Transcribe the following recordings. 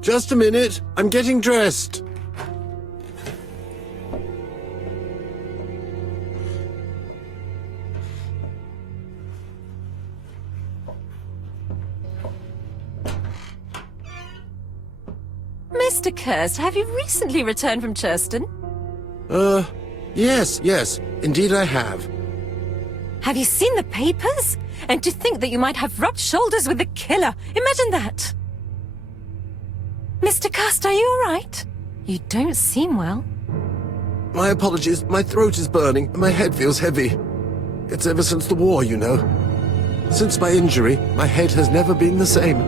Just a minute. I'm getting dressed. Mr. Kirst, have you recently returned from Churston? Yes. Indeed I have. Have you seen the papers? And to think that you might have rubbed shoulders with the killer. Imagine that. Mr. Kirst, are you all right? You don't seem well. My apologies. My throat is burning and my head feels heavy. It's ever since the war, you know. Since my injury, my head has never been the same.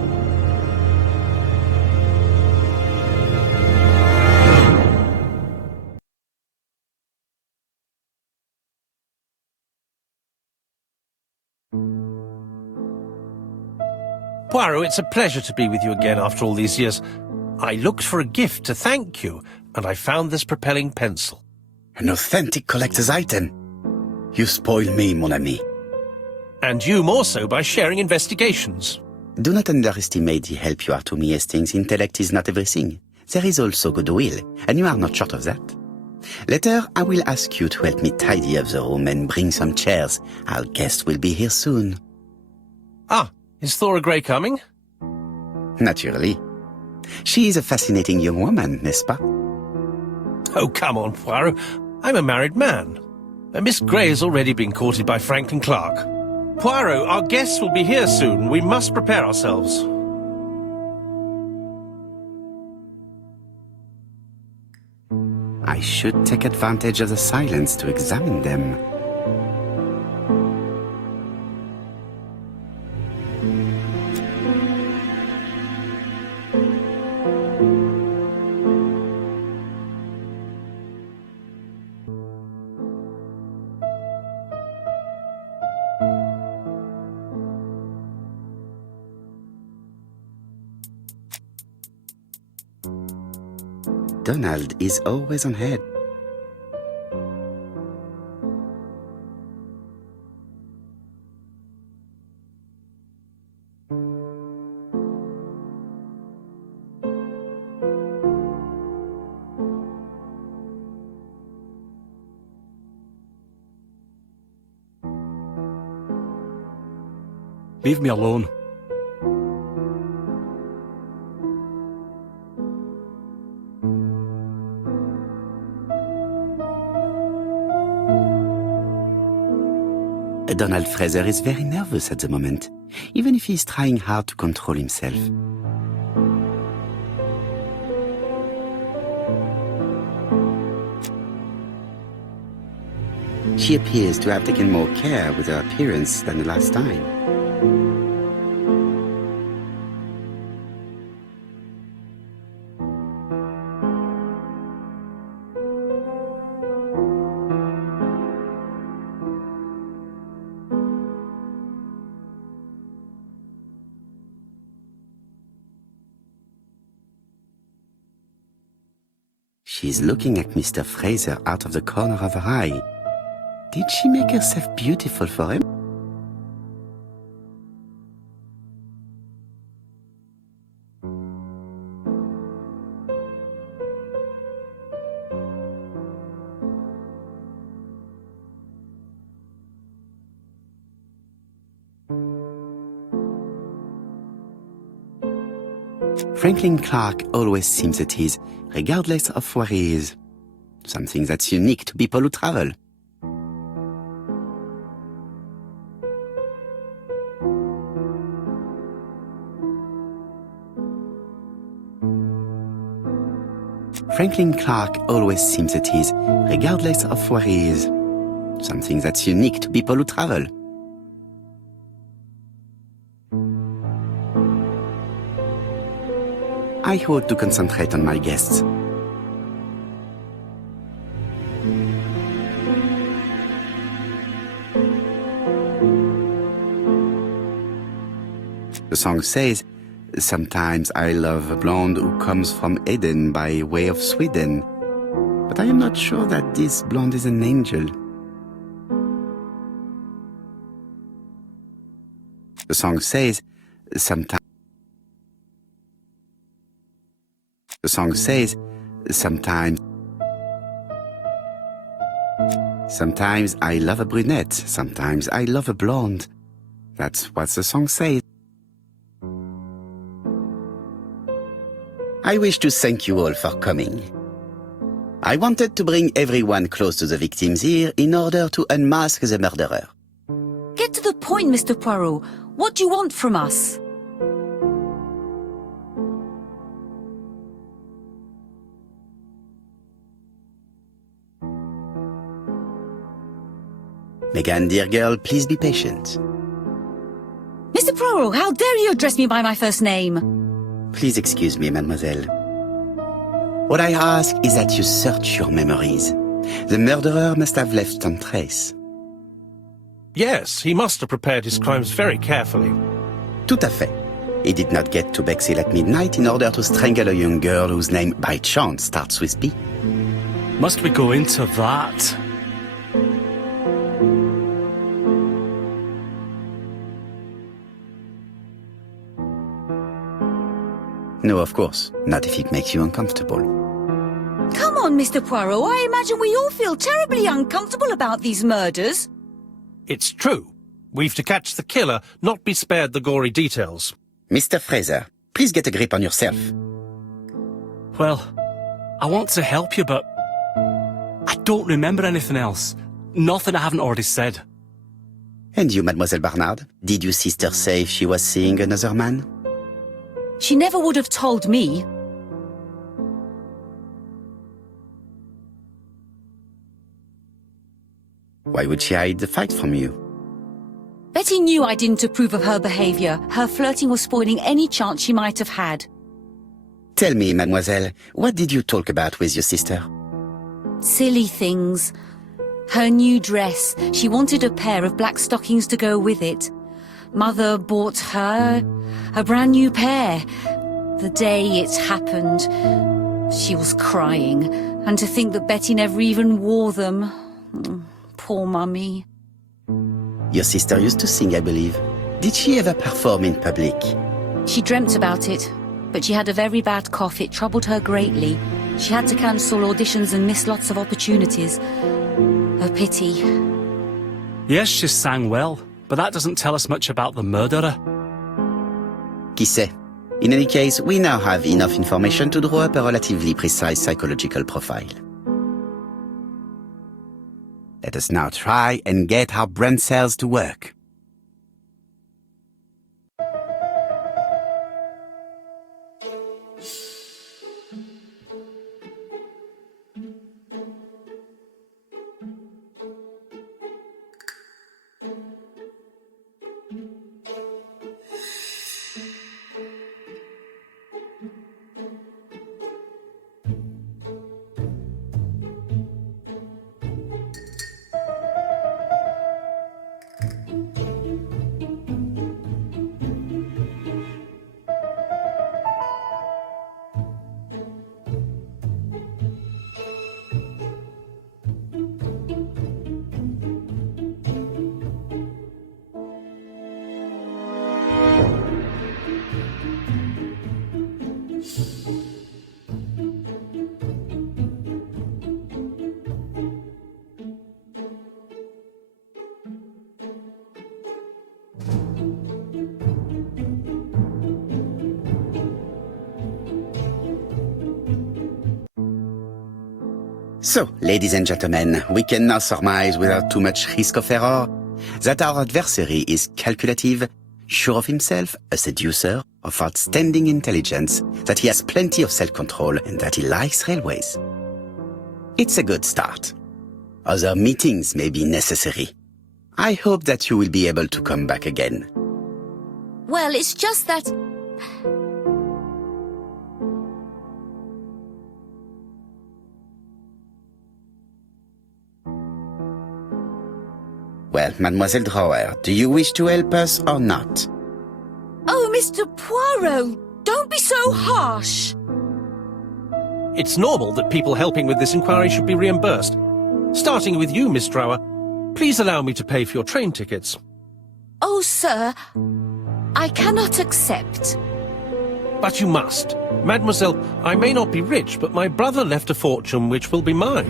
Poirot, it's a pleasure to be with you again after all these years. I looked for a gift to thank you, and I found this propelling pencil. An authentic collector's item. You spoil me, mon ami. And you more so by sharing investigations. Do not underestimate the help you are to me, Hastings. Intellect is not everything. There is also goodwill, and you are not short of that. Later, I will ask you to help me tidy up the room and bring some chairs. Our guest will be here soon. Ah, is Thora Grey coming? Naturally. She is a fascinating young woman, n'est-ce pas? Oh, come on, Poirot. I'm a married man. And Miss Grey has already been courted by Franklin Clark. Poirot, our guests will be here soon. We must prepare ourselves. I should take advantage of the silence to examine them. Donald is always on head. Leave me alone. Donald Fraser is very nervous at the moment, even if he is trying hard to control himself. She appears to have taken more care with her appearance than the last time. She's looking at Mr. Fraser out of the corner of her eye. Did she make herself beautiful for him? Franklin Clark always seems at ease, regardless of where he is. Something that's unique to people who travel. Franklin Clark always seems at ease, regardless of where he is. Something that's unique to people who travel. I ought to concentrate on my guests. The song says, "Sometimes I love a blonde who comes from Eden by way of Sweden, but I am not sure that this blonde is an angel." The song says, "Sometimes The song says, sometimes I love a brunette, sometimes I love a blonde. That's what the song says. I wish to thank you all for coming. I wanted to bring everyone close to the victims here in order to unmask the murderer. Get to the point, Mr. Poirot. What do you want from us? Megan, dear girl, please be patient. Mr. Poirot, how dare you address me by my first name? Please excuse me, mademoiselle. What I ask is that you search your memories. The murderer must have left some trace. Yes, he must have prepared his crimes very carefully. Tout à fait. He did not get to Bexhill at midnight in order to strangle a young girl whose name by chance starts with B. Must we go into that? No, of course, not if it makes you uncomfortable. Come on, Mr. Poirot. I imagine we all feel terribly uncomfortable about these murders. It's true. We've to catch the killer, not be spared the gory details. Mr. Fraser, please get a grip on yourself. Well, I want to help you, but I don't remember anything else. Nothing I haven't already said. And you, Mademoiselle Barnard, did your sister say she was seeing another man? She never would have told me. Why would she hide the fact from you? Betty knew I didn't approve of her behavior. Her flirting was spoiling any chance she might have had. Tell me, mademoiselle, what did you talk about with your sister? Silly things. Her new dress. She wanted a pair of black stockings to go with it. Mother bought her a brand new pair. The day it happened, she was crying. And to think that Betty never even wore them. Poor Mummy. Your sister used to sing, I believe. Did she ever perform in public? She dreamt about it, but she had a very bad cough. It troubled her greatly. She had to cancel auditions and miss lots of opportunities. A pity. Yes, she sang well, but that doesn't tell us much about the murderer. Qui sait? In any case, we now have enough information to draw up a relatively precise psychological profile. Let us now try and get our brain cells to work. So, ladies and gentlemen, we can now surmise without too much risk of error that our adversary is calculative, sure of himself, a seducer, of outstanding intelligence, that he has plenty of self-control, and that he likes railways. It's a good start. Other meetings may be necessary. I hope that you will be able to come back again. Well, it's just that... Well, Mademoiselle Drower, do you wish to help us or not? Oh, Mr. Poirot, don't be so harsh. It's normal that people helping with this inquiry should be reimbursed. Starting with you, Miss Drower. Please allow me to pay for your train tickets. Oh, sir, I cannot accept. But you must. Mademoiselle, I may not be rich, but my brother left a fortune which will be mine.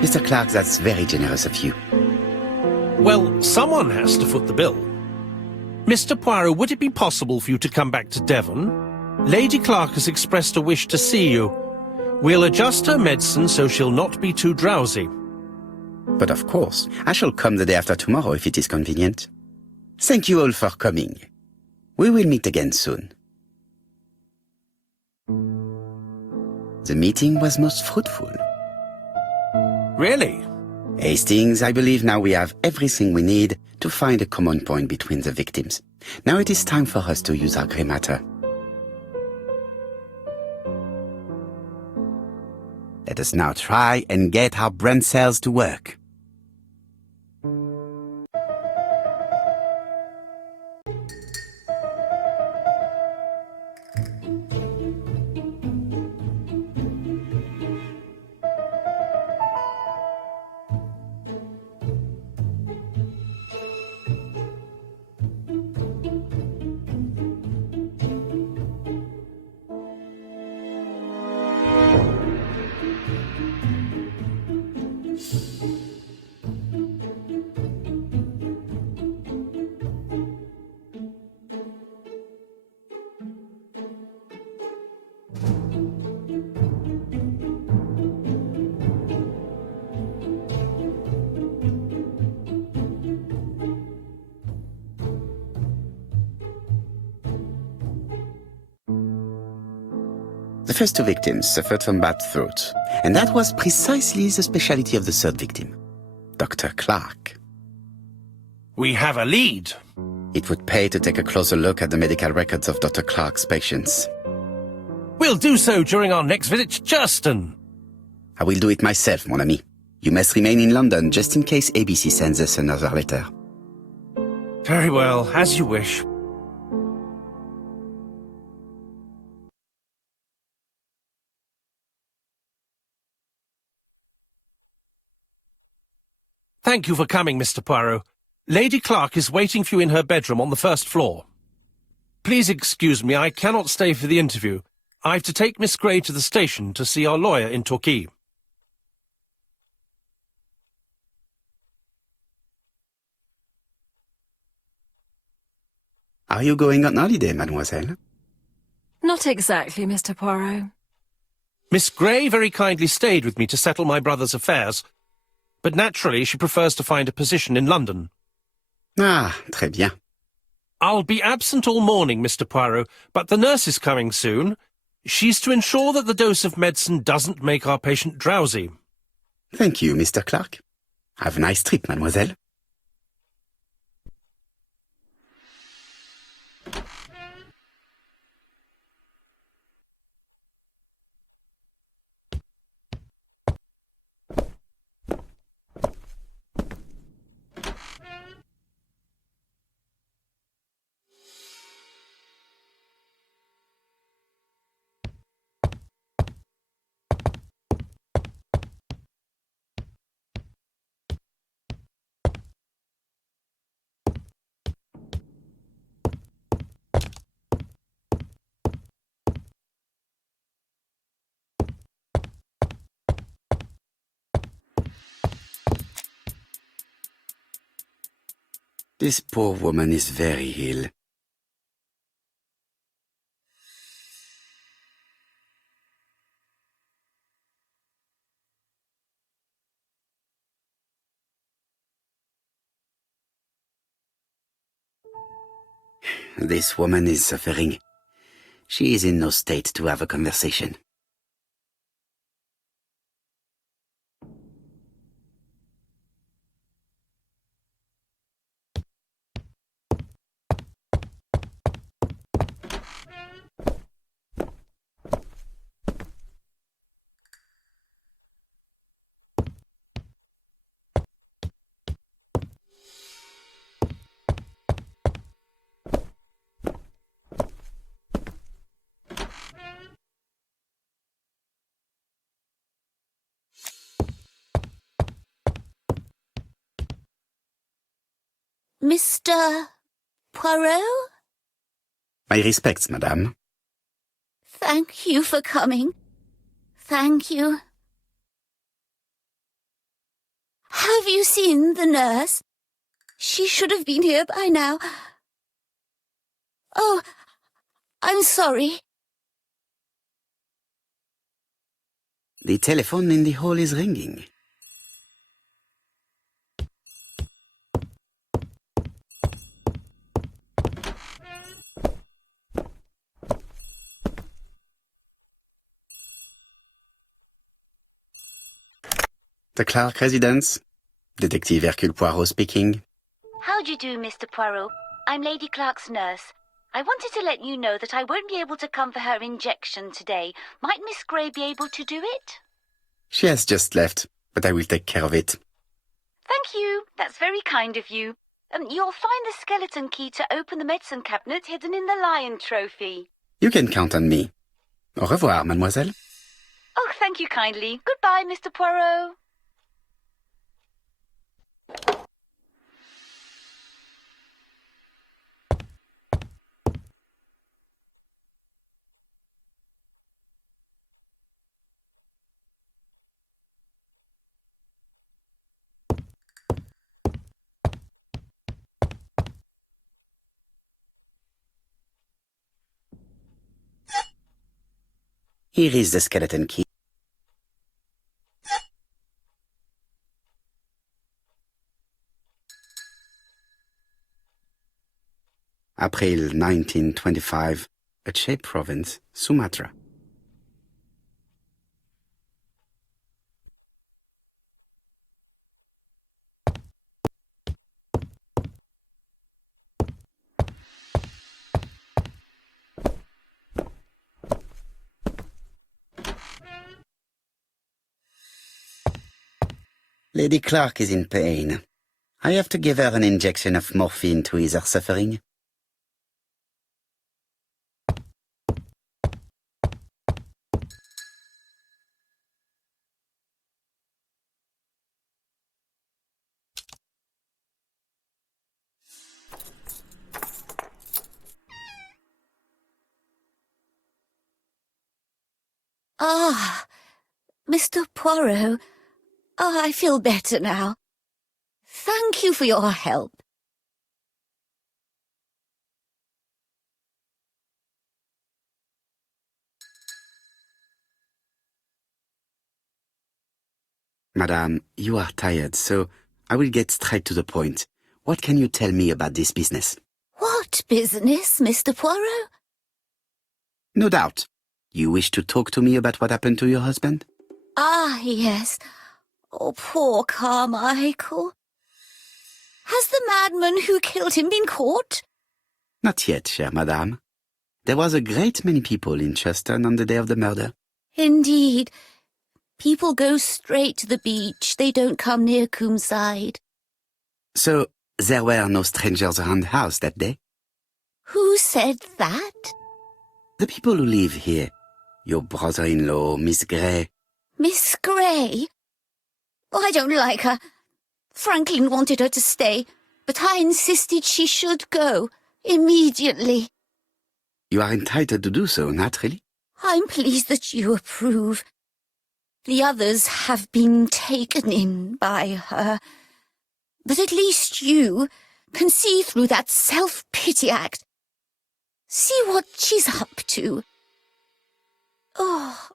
Mr. Clark, that's very generous of you. Well, someone has to foot the bill. Mr. Poirot, would it be possible for you to come back to Devon? Lady Clark has expressed a wish to see you. We'll adjust her medicine so she'll not be too drowsy. But of course, I shall come the day after tomorrow if it is convenient. Thank you all for coming. We will meet again soon. The meeting was most fruitful. Really? Hastings, I believe now we have everything we need to find a common point between the victims. Now it is time for us to use our grey matter. Let us now try and get our brain cells to work. The first two victims suffered from bad throat, and that was precisely the specialty of the third victim, Dr. Clark. We have a lead. It would pay to take a closer look at the medical records of Dr. Clark's patients. We'll do so during our next visit to Churston. I will do it myself, mon ami. You must remain in London just in case ABC sends us another letter. Very well, as you wish. Thank you for coming, Mr. Poirot. Lady Clark is waiting for you in her bedroom on the first floor. Please excuse me, I cannot stay for the interview. I've to take Miss Gray to the station to see our lawyer in Torquay. Are you going on holiday, mademoiselle? Not exactly, Mr. Poirot. Miss Gray very kindly stayed with me to settle my brother's affairs, but naturally she prefers to find a position in London. Ah, très bien. I'll be absent all morning, Mr. Poirot, but the nurse is coming soon. She's to ensure that the dose of medicine doesn't make our patient drowsy. Thank you, Mr. Clark. Have a nice trip, mademoiselle. This poor woman is very ill. This woman is suffering. She is in no state to have a conversation. Mr. Poirot? My respects, madame. Thank you for coming. Thank you. Have you seen the nurse? She should have been here by now. Oh, I'm sorry. The telephone in the hall is ringing. The Clark residence. Detective Hercule Poirot speaking. How do you do, Mr. Poirot? I'm Lady Clark's nurse. I wanted to let you know that I won't be able to come for her injection today. Might Miss Grey be able to do it? She has just left, but I will take care of it. Thank you. That's very kind of you. You'll find the skeleton key to open the medicine cabinet hidden in the lion trophy. You can count on me. Au revoir, mademoiselle. Oh, thank you kindly. Goodbye, Mr. Poirot. Here is the skeleton key. April 1925, Aceh Province, Sumatra. Lady Clark is in pain. I have to give her an injection of morphine to ease her suffering. Ah, Mr. Poirot. Oh, I feel better now. Thank you for your help. Madame, you are tired, so I will get straight to the point. What can you tell me about this business? What business, Mr. Poirot? No doubt. You wish to talk to me about what happened to your husband? Ah, yes. Oh, poor Carmichael. Has the madman who killed him been caught? Not yet, chère madame. There was a great many people in Cheston on the day of the murder. Indeed. People go straight to the beach. They don't come near Coomside. So, there were no strangers around the house that day? Who said that? The people who live here. Your brother-in-law, Miss Grey. Miss Grey? Oh, I don't like her. Franklin wanted her to stay, but I insisted she should go, immediately. You are entitled to do so, naturally. I'm pleased that you approve. The others have been taken in by her. But at least you can see through that self-pity act. See what she's up to. Oh.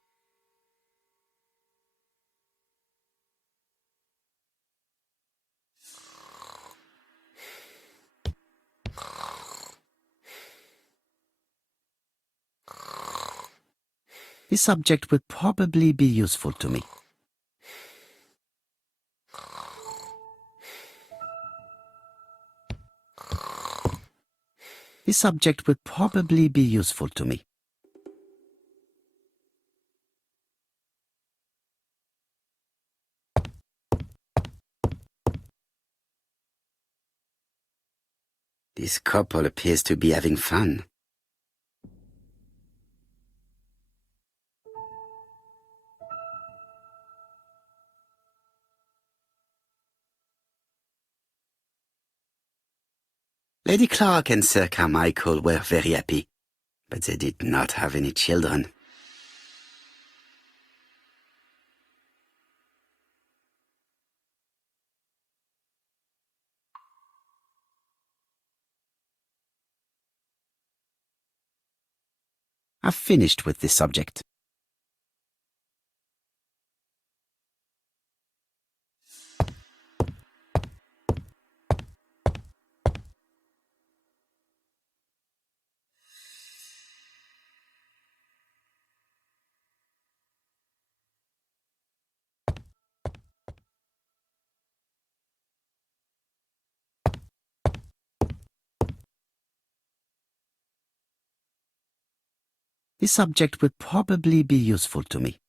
This subject would probably be useful to me. This subject would probably be useful to me. This couple appears to be having fun. Lady Clark and Sir Carmichael were very happy, but they did not have any children. I've finished with this subject. This subject will probably be useful to me.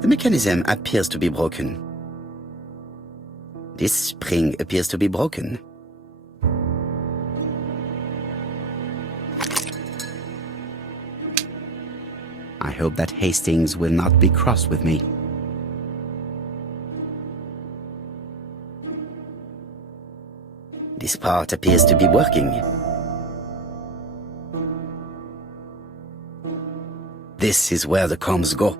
The mechanism appears to be broken. This spring appears to be broken. I hope that Hastings will not be cross with me. This part appears to be working. This is where the combs go.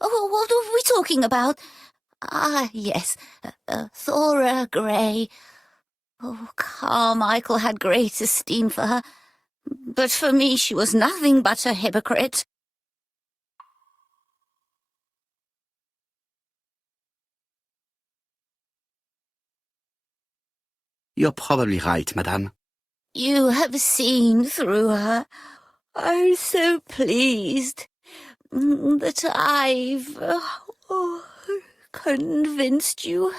Oh, what are we talking about? Ah, yes, Thora Grey. Oh, Carmichael had great esteem for her, but for me she was nothing but a hypocrite. You're probably right, madame. You have seen through her. I'm so pleased that I've convinced you.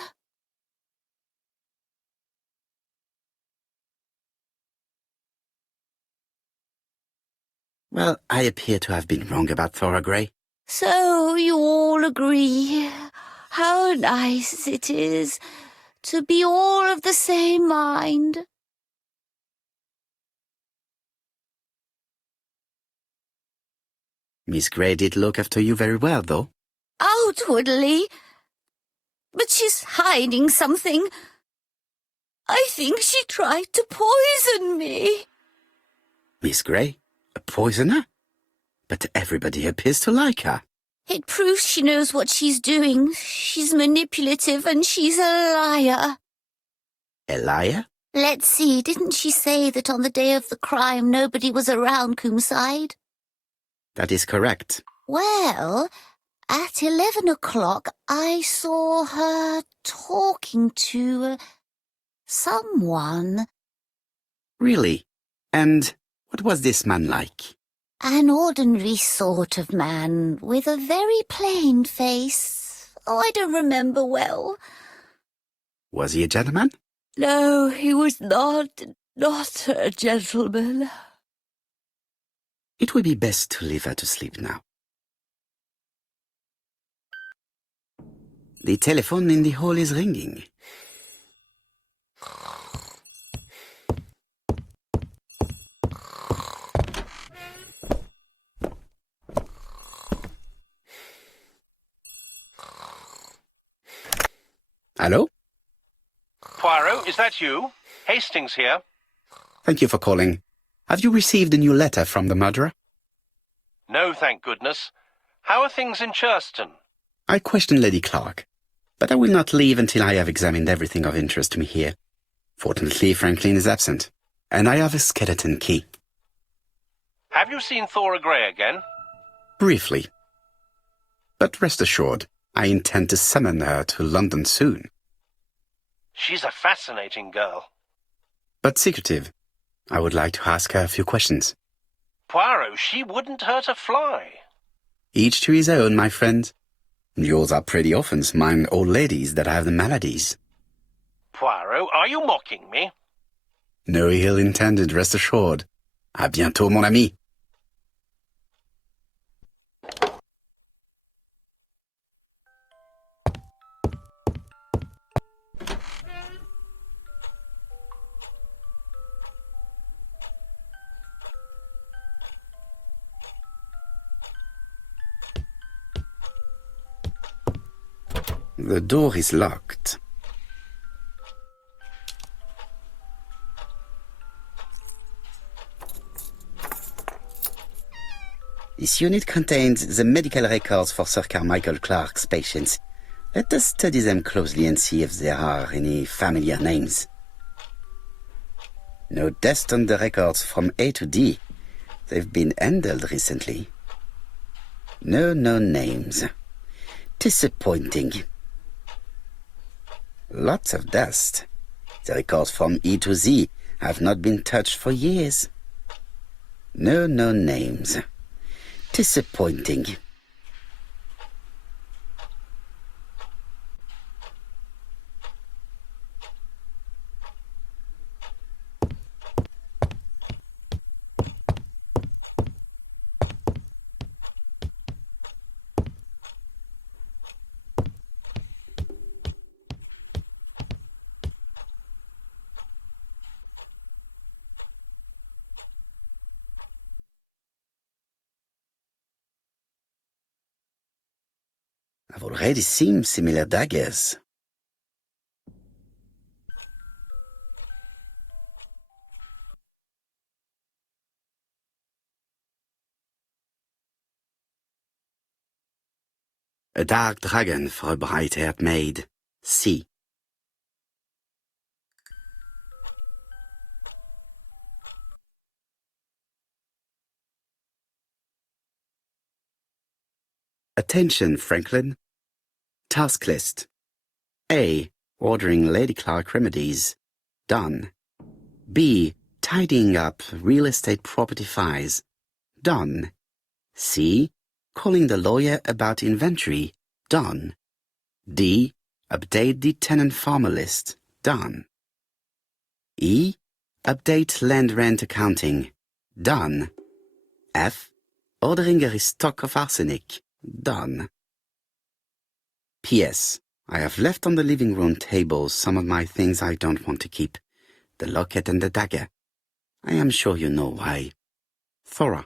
Well, I appear to have been wrong about Thora Grey. So you all agree. How nice it is to be all of the same mind. Miss Grey did look after you very well, though. Outwardly. But she's hiding something. I think she tried to poison me. Miss Grey? A poisoner? But everybody appears to like her. It proves she knows what she's doing. She's manipulative and she's a liar. A liar? Let's see, didn't she say that on the day of the crime nobody was around Coomside? That is correct. Well, at 11 o'clock I saw her talking to someone. Really? And what was this man like? An ordinary sort of man with a very plain face, Oh, I don't remember well. Was he a gentleman? No, he was not a gentleman. It will be best to leave her to sleep now. The telephone in the hall is ringing. Hello? Poirot, is that you? Hastings here. Thank you for calling. Have you received a new letter from the murderer? No, thank goodness. How are things in Churston? I questioned Lady Clark, but I will not leave until I have examined everything of interest to me here. Fortunately, Franklin is absent, and I have a skeleton key. Have you seen Thora Grey again? Briefly. But rest assured, I intend to summon her to London soon. She's a fascinating girl. But secretive. I would like to ask her a few questions. Poirot, she wouldn't hurt a fly. Each to his own, my friend. Yours are pretty orphans, mine old ladies that have the maladies. Poirot, are you mocking me? No ill intended, rest assured. À bientôt, mon ami. The door is locked. This unit contains the medical records for Sir Carmichael Clark's patients. Let us study them closely and see if there are any familiar names. No dust on the records from A to D. They've been handled recently. No names. Disappointing. Lots of dust. The records from E to Z have not been touched for years. No names. Disappointing. I've already seen similar daggers. A dark dragon for a bright-haired maid. C. Attention, Franklin. Task list. A. Ordering Lady Clark remedies. Done. B. Tidying up real estate property files. Done. C. Calling the lawyer about inventory. Done. D. Update the tenant-farmer list. Done. E. Update land rent accounting. Done. F. Ordering a restock of arsenic. Done. P.S. I have left on the living room table some of my things I don't want to keep. The locket and the dagger. I am sure you know why. Thora.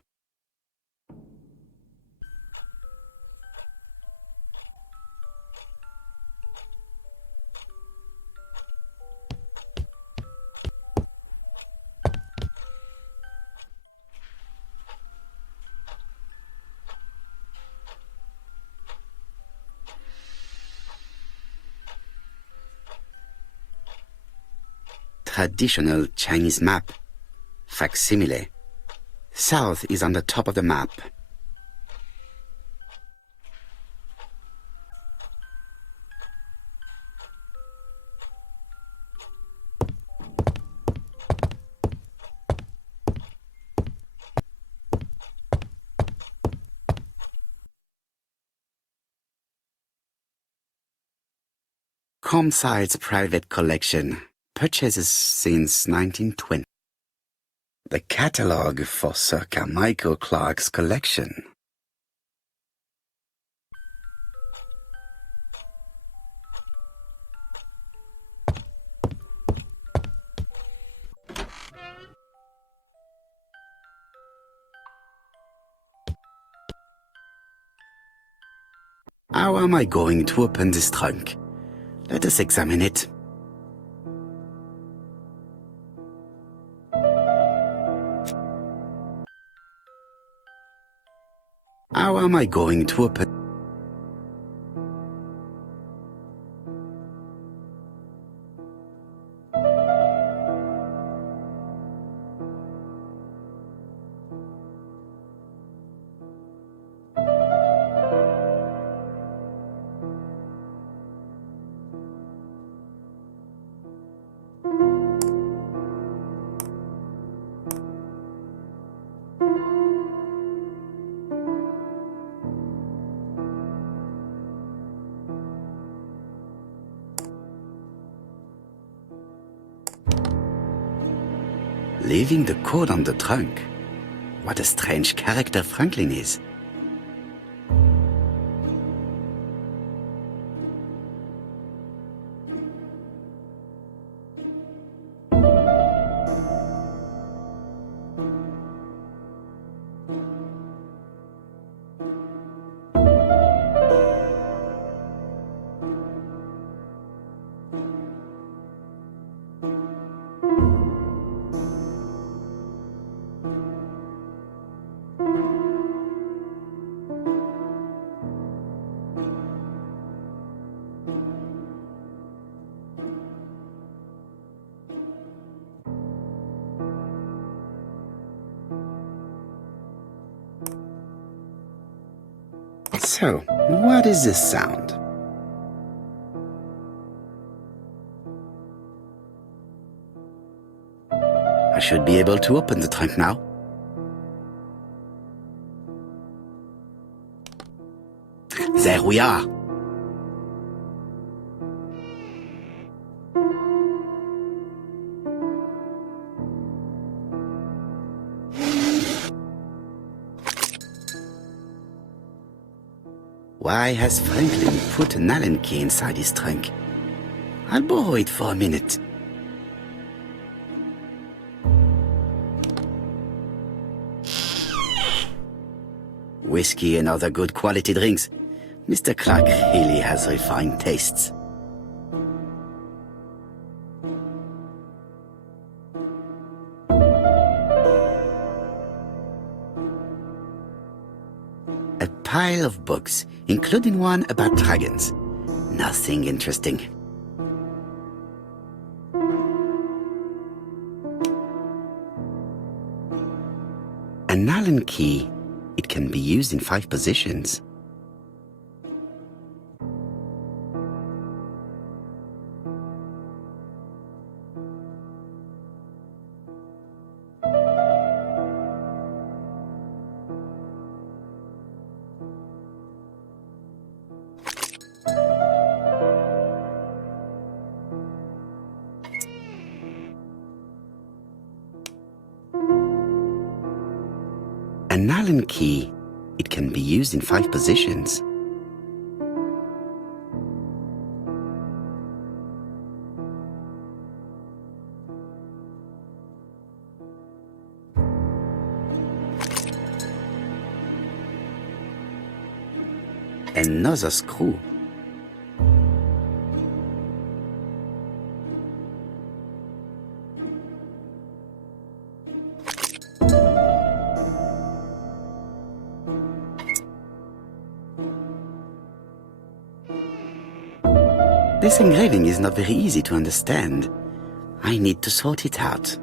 Traditional Chinese map. Facsimile. South is on the top of the map. Comside's private collection, purchases since 1920. The catalogue for Sir Carmichael Clark's collection. How am I going to open this trunk? Let us examine it. How am I going to open? Leaving the code on the trunk. What a strange character Franklin is. So, what is this sound? I should be able to open the trunk now. There we are. Why has Franklin put an Allen key inside his trunk? I'll borrow it for a minute. Whiskey and other good quality drinks. Mr. Clark really has refined tastes. A pile of books, including one about dragons. Nothing interesting. An Allen key. It can be used in 5 positions. An Allen key. It can be used in 5 positions. Another screw. This engraving is not very easy to understand. I need to sort it out.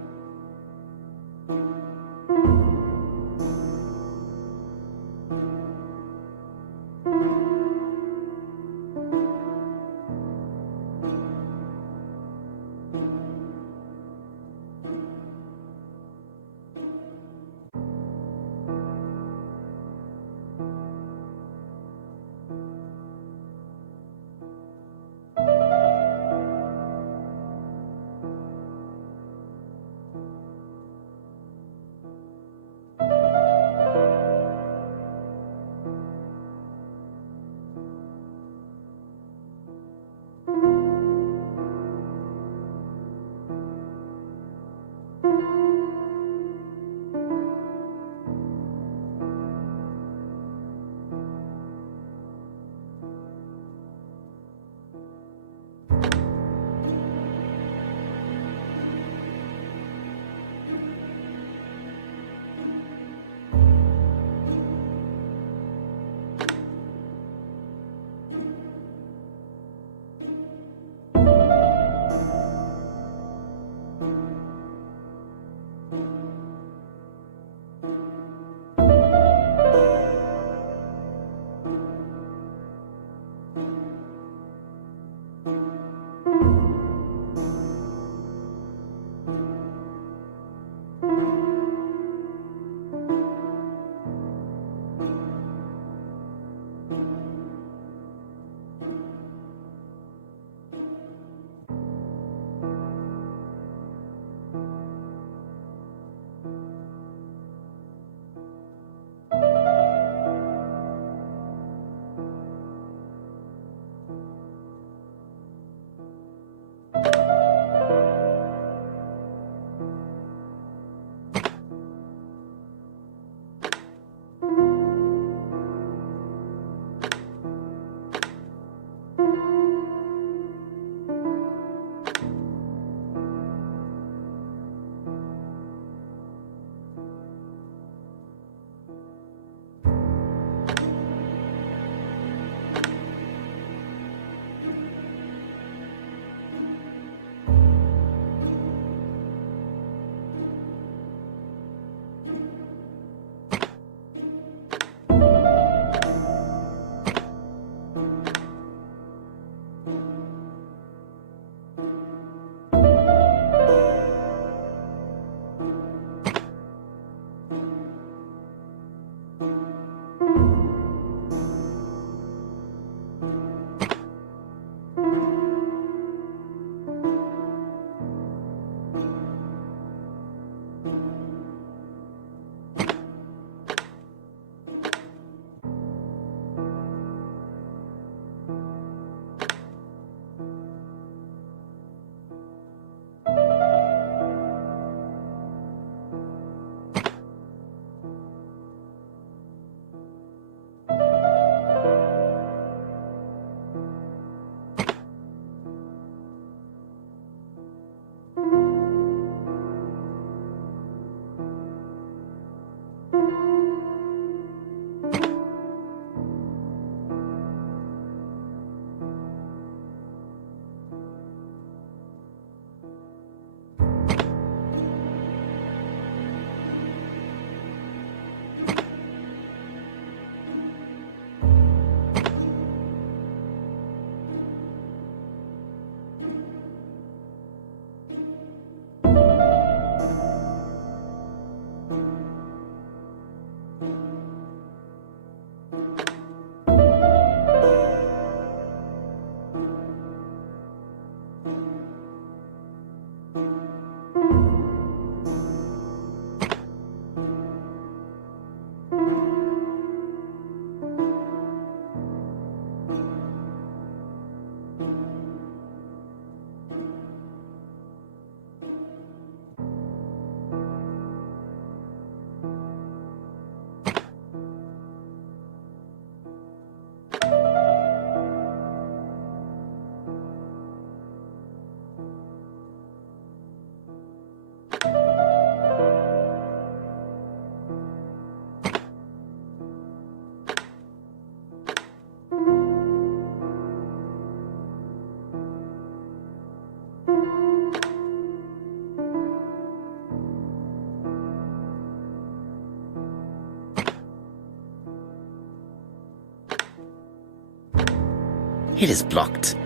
It is blocked.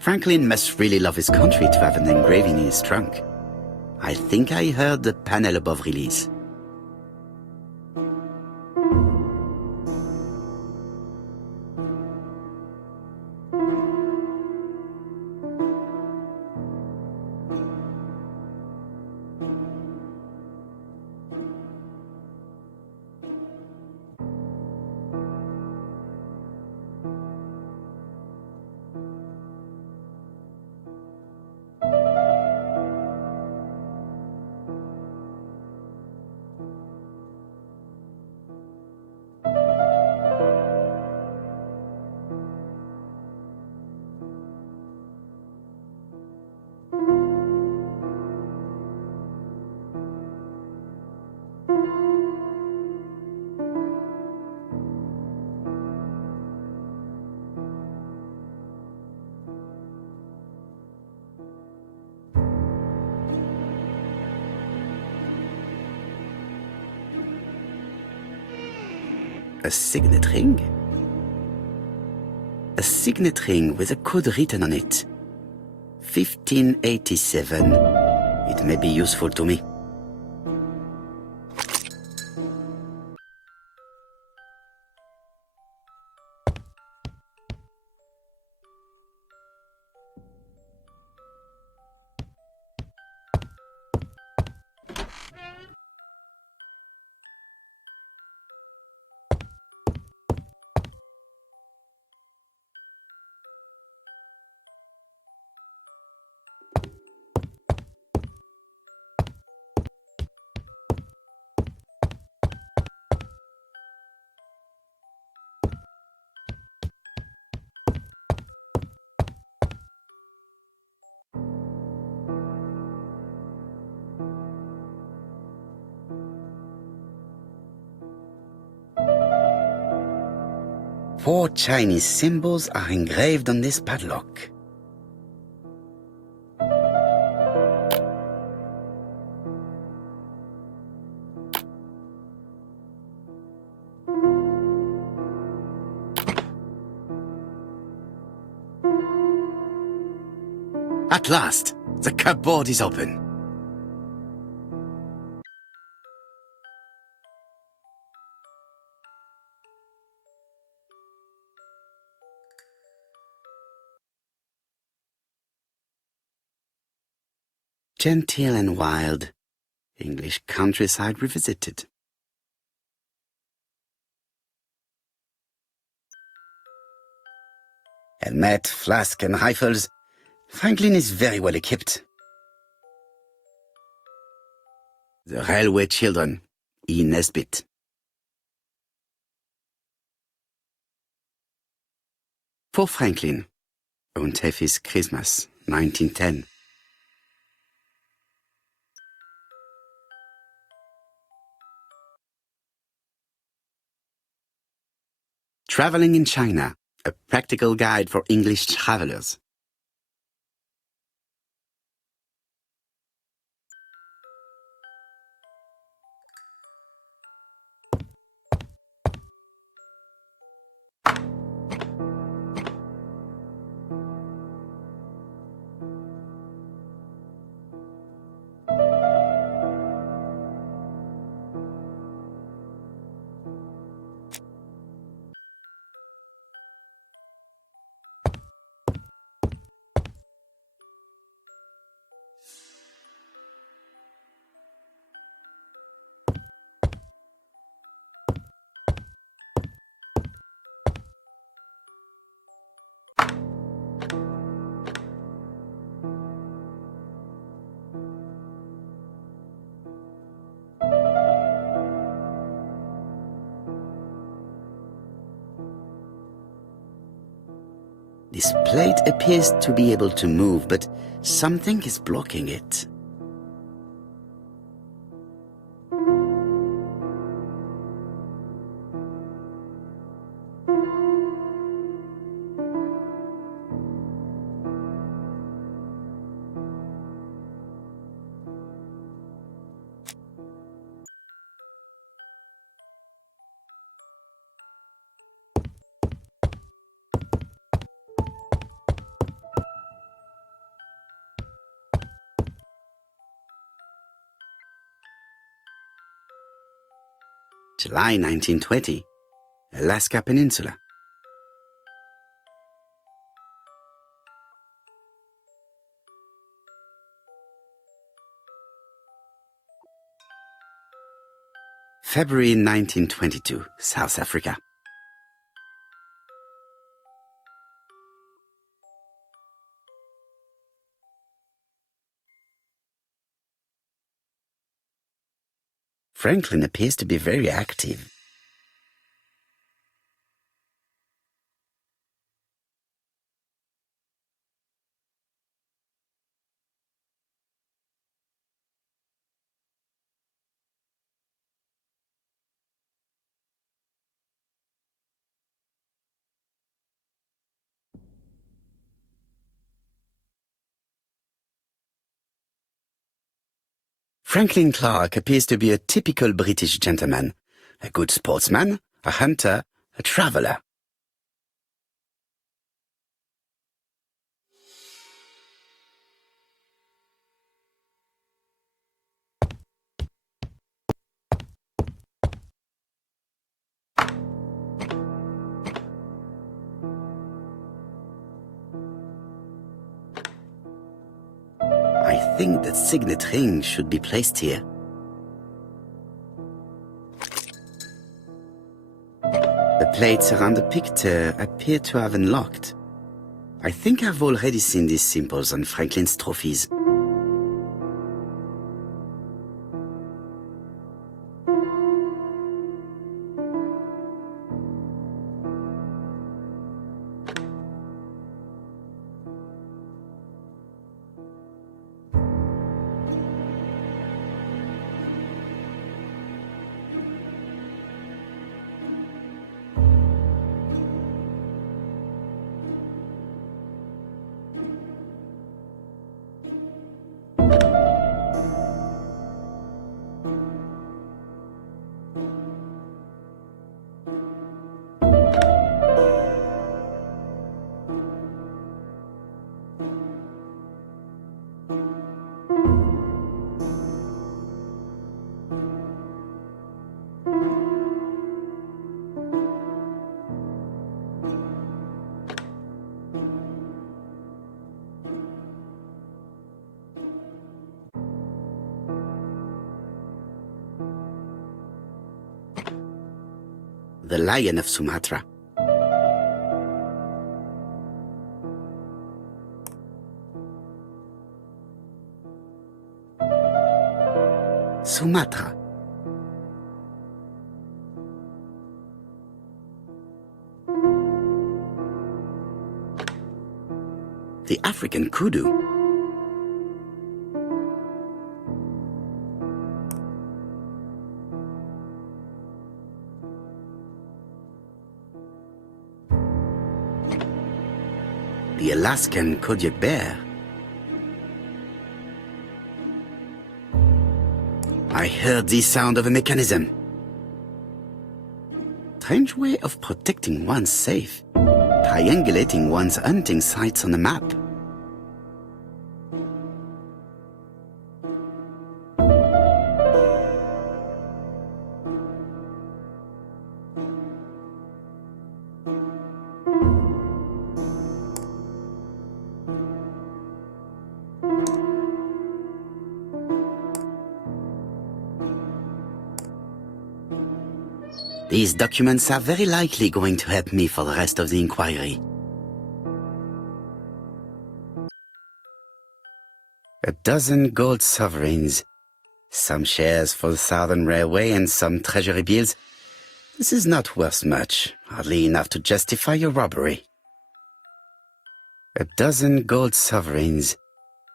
Franklin must really love his country to have an engraving in his trunk. I think I heard the panel above release. A signet ring? A signet ring with a code written on it. 1587. It may be useful to me. Four Chinese symbols are engraved on this padlock. At last, the cupboard is open. Genteel and wild, English countryside revisited. Helmet, flask and rifles. Franklin is very well equipped. The Railway Children, E. Nesbit. For Franklin, Und Effie's Christmas, 1910. Traveling in China, a practical guide for English travelers. This plate appears to be able to move, but something is blocking it. July 1920, Alaska Peninsula. February 1922, South Africa. Franklin appears to be very active. Franklin Clark appears to be a typical British gentleman, a good sportsman, a hunter, a traveler. I think that signet ring should be placed here. The plates around the picture appear to have unlocked. I think I've already seen these symbols on Franklin's trophies. The Lion of Sumatra. Sumatra. The African kudu. The Alaskan Kodiak bear. I heard the sound of a mechanism. Strange way of protecting one's safe. Triangulating one's hunting sites on the map. These documents are very likely going to help me for the rest of the inquiry. A dozen gold sovereigns, some shares for the Southern Railway and some treasury bills. This is not worth much, hardly enough to justify your robbery. A dozen gold sovereigns,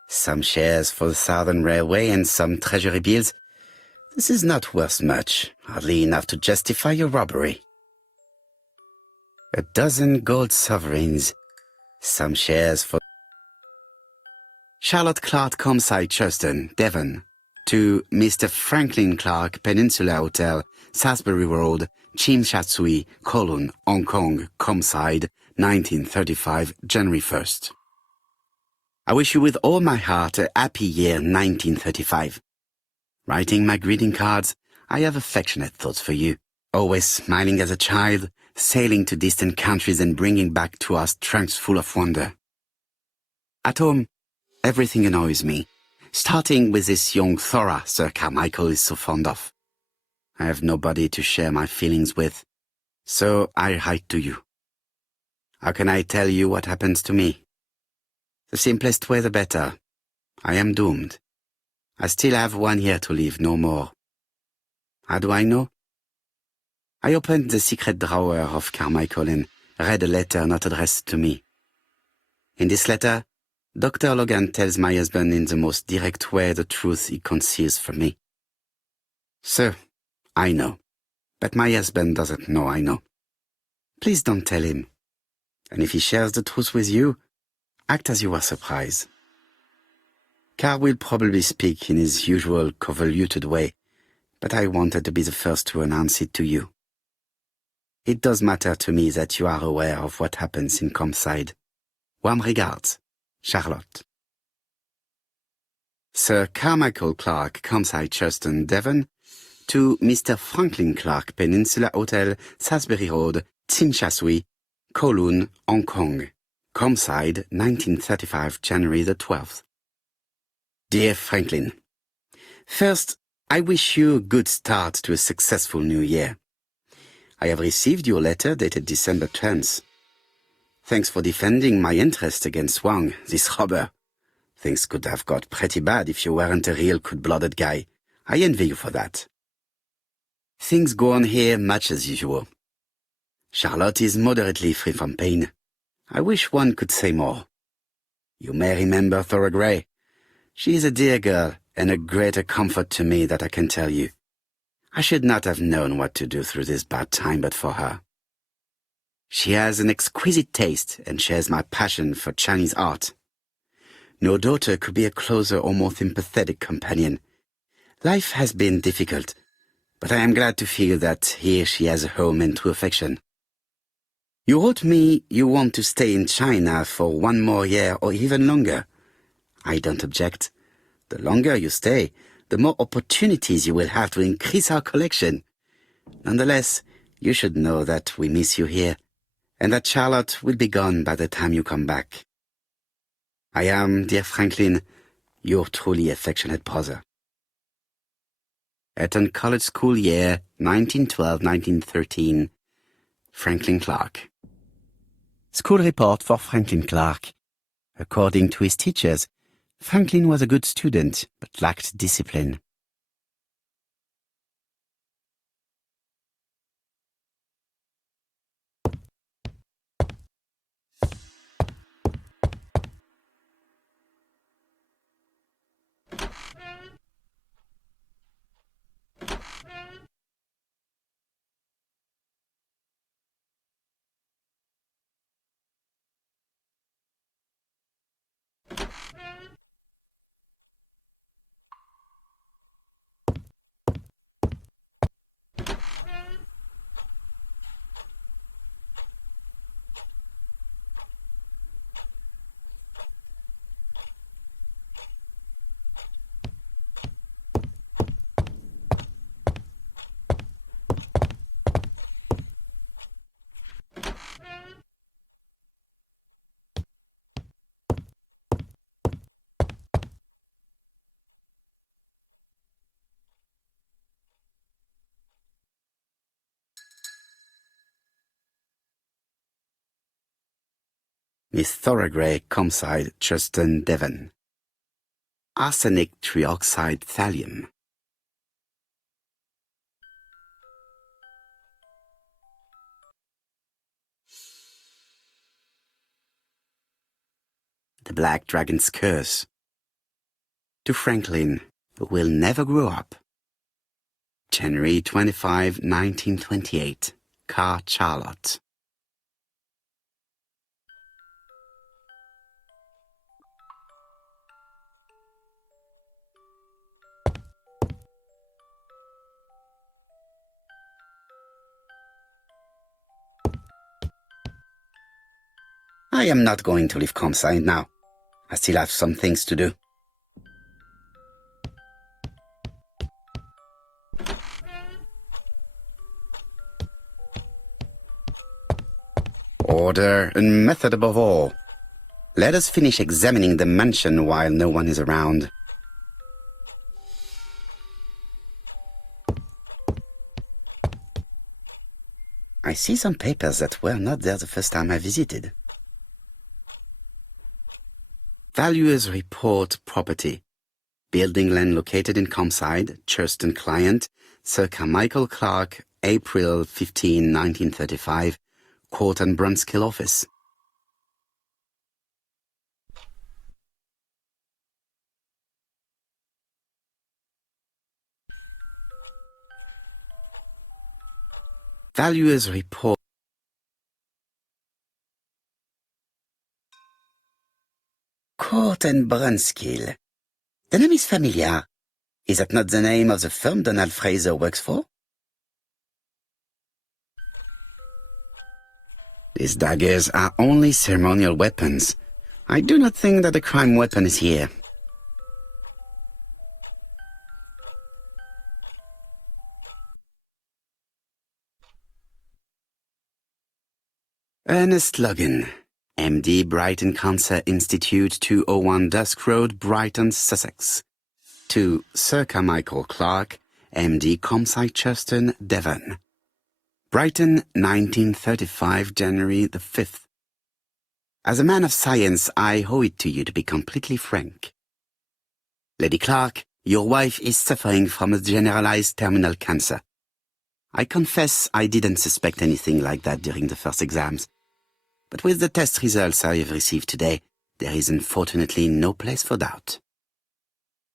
some shares for the Southern Railway and some treasury bills. This is not worth much, hardly enough to justify your robbery. A dozen gold sovereigns, some shares for Charlotte Clark Comside Churston, Devon, to Mr. Franklin Clark Peninsula Hotel, Salisbury Road, Chim Sha Tsui, Kowloon, Hong Kong, Comside, 1935, January 1st. I wish you with all my heart a happy year 1935. Writing my greeting cards, I have affectionate thoughts for you. Always smiling as a child, sailing to distant countries and bringing back to us trunks full of wonder. At home, everything annoys me, starting with this young Thora Sir Carmichael is so fond of. I have nobody to share my feelings with, so I write to you. How can I tell you what happens to me? The simplest way the better. I am doomed. I still have 1 year to live, no more. How do I know? I opened the secret drawer of Carmichael and read a letter not addressed to me. In this letter, Dr. Logan tells my husband in the most direct way the truth he conceals from me. So, I know. But my husband doesn't know I know. Please don't tell him. And if he shares the truth with you, act as you are surprised. Carr will probably speak in his usual convoluted way, but I wanted to be the first to announce it to you. It does matter to me that you are aware of what happens in Comside. Warm regards, Charlotte. Sir Carmichael Clark, Comside, Churston, Devon, to Mr. Franklin Clark, Peninsula Hotel, Salisbury Road, Tsim Kowloon, Hong Kong. Comside, 1935, January the 12th. Dear Franklin, first, I wish you a good start to a successful new year. I have received your letter dated December 10th. Thanks for defending my interest against Wang, this robber. Things could have got pretty bad if you weren't a real cold-blooded guy. I envy you for that. Things go on here much as usual. Charlotte is moderately free from pain. I wish one could say more. You may remember Thora Gray. She is a dear girl and a greater comfort to me that I can tell you. I should not have known what to do through this bad time but for her. She has an exquisite taste and shares my passion for Chinese art. No daughter could be a closer or more sympathetic companion. Life has been difficult, but I am glad to feel that here she has a home and true affection. You wrote me you want to stay in China for 1 more year or even longer. I don't object. The longer you stay, the more opportunities you will have to increase our collection. Nonetheless, you should know that we miss you here, and that Charlotte will be gone by the time you come back. I am, dear Franklin, your truly affectionate brother. Eton College School Year, 1912-1913, Franklin Clark. School report for Franklin Clark. According to his teachers, Franklin was a good student, but lacked discipline. Miss Thorogray, Comside, Churston, Devon. Arsenic trioxide thallium. The Black Dragon's Curse. To Franklin, who will never grow up. January 25, 1928. Car Charlotte. I am not going to leave Comside now. I still have some things to do. Order and method above all. Let us finish examining the mansion while no one is around. I see some papers that were not there the first time I visited. Valuer's report property. Building land located in Comside, Churston client, Sir Carmichael Clark, April 15, 1935, Court and Brunskill office. Valuer's report. Court and Brunskill. The name is familiar. Is that not the name of the firm Donald Fraser works for? These daggers are only ceremonial weapons. I do not think that the crime weapon is here. Ernest Logan, MD, Brighton Cancer Institute, 201 Dusk Road, Brighton, Sussex. To Sir Carmichael Clark, MD, Comside Churton, Devon. Brighton, 1935, January the 5th. As a man of science, I owe it to you to be completely frank. Lady Clark, your wife is suffering from a generalized terminal cancer. I confess I didn't suspect anything like that during the first exams. But with the test results I have received today, there is unfortunately no place for doubt.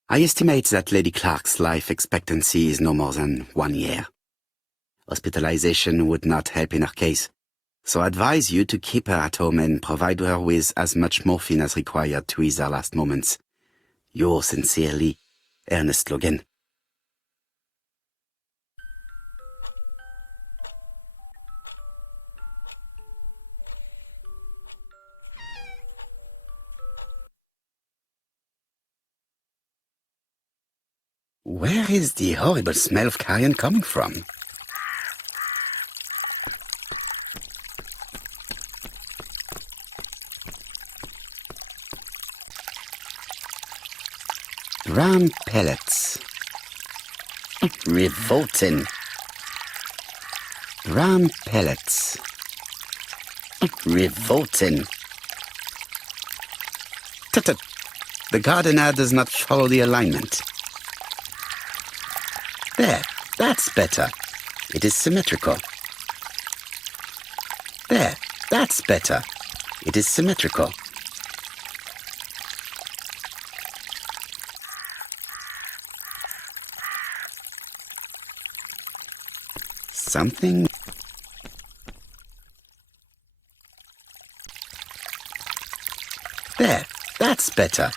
I estimate that Lady Clark's life expectancy is no more than 1 year. Hospitalization would not help in her case, so I advise you to keep her at home and provide her with as much morphine as required to ease her last moments. Yours sincerely, Ernest Logan. Where is the horrible smell of carrion coming from? Brown pellets. Revolting. Brown pellets. Revolting. Tut-tut. The gardener does not follow the alignment. There, that's better. It is symmetrical. There, that's better. It is symmetrical. Something. There, that's better.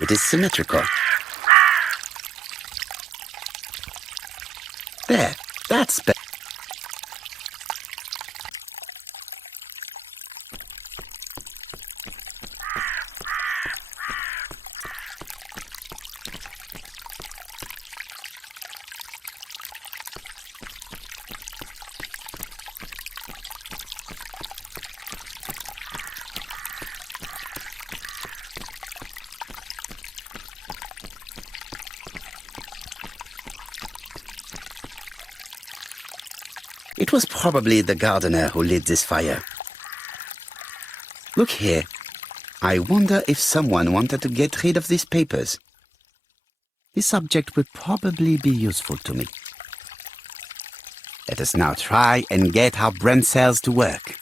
It is symmetrical. There, that's better. It was probably the gardener who lit this fire. Look here. I wonder if someone wanted to get rid of these papers. This object will probably be useful to me. Let us now try and get our brain cells to work.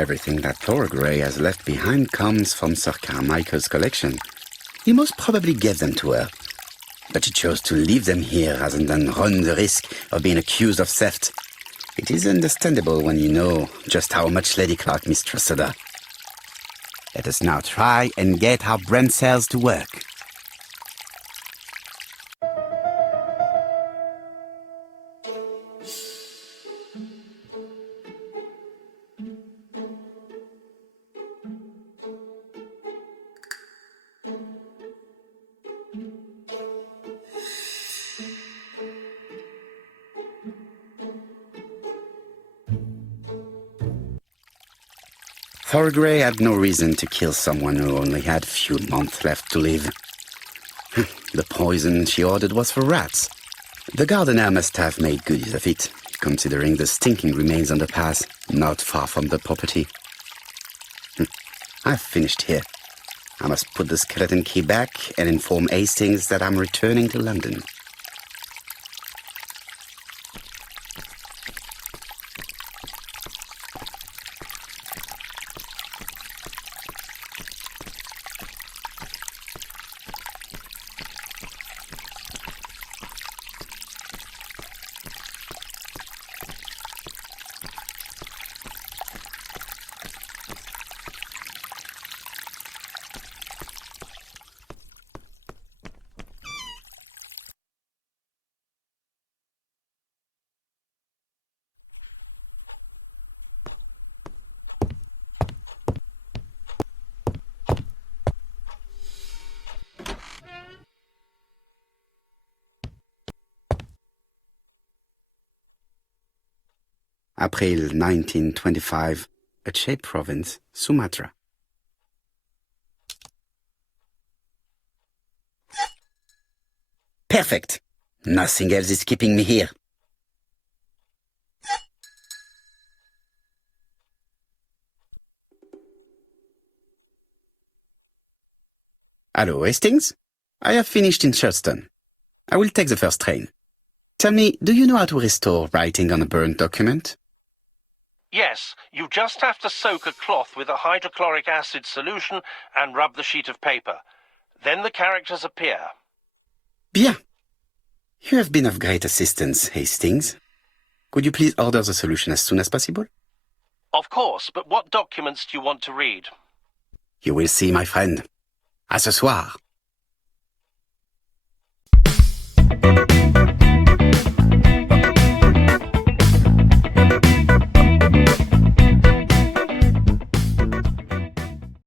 Everything that Thorgray has left behind comes from Sir Carmichael's collection. He most probably gave them to her, but she chose to leave them here rather than run the risk of being accused of theft. It is understandable when you know just how much Lady Clark mistrusted her. Let us now try and get our brain cells to work. Thorgray had no reason to kill someone who only had few months left to live. The poison she ordered was for rats. The gardener must have made good use of it, considering the stinking remains on the path, not far from the property. I've finished here. I must put the skeleton key back and inform Hastings that I'm returning to London. April 1925, Aceh Province, Sumatra. Perfect! Nothing else is keeping me here. Hello, Hastings? I have finished in Churston. I will take the first train. Tell me, do you know how to restore writing on a burned document? Yes, you just have to soak a cloth with a hydrochloric acid solution and rub the sheet of paper. Then the characters appear. Bien. You have been of great assistance, Hastings. Could you please order the solution as soon as possible? Of course, but what documents do you want to read? You will see, my friend. À ce soir.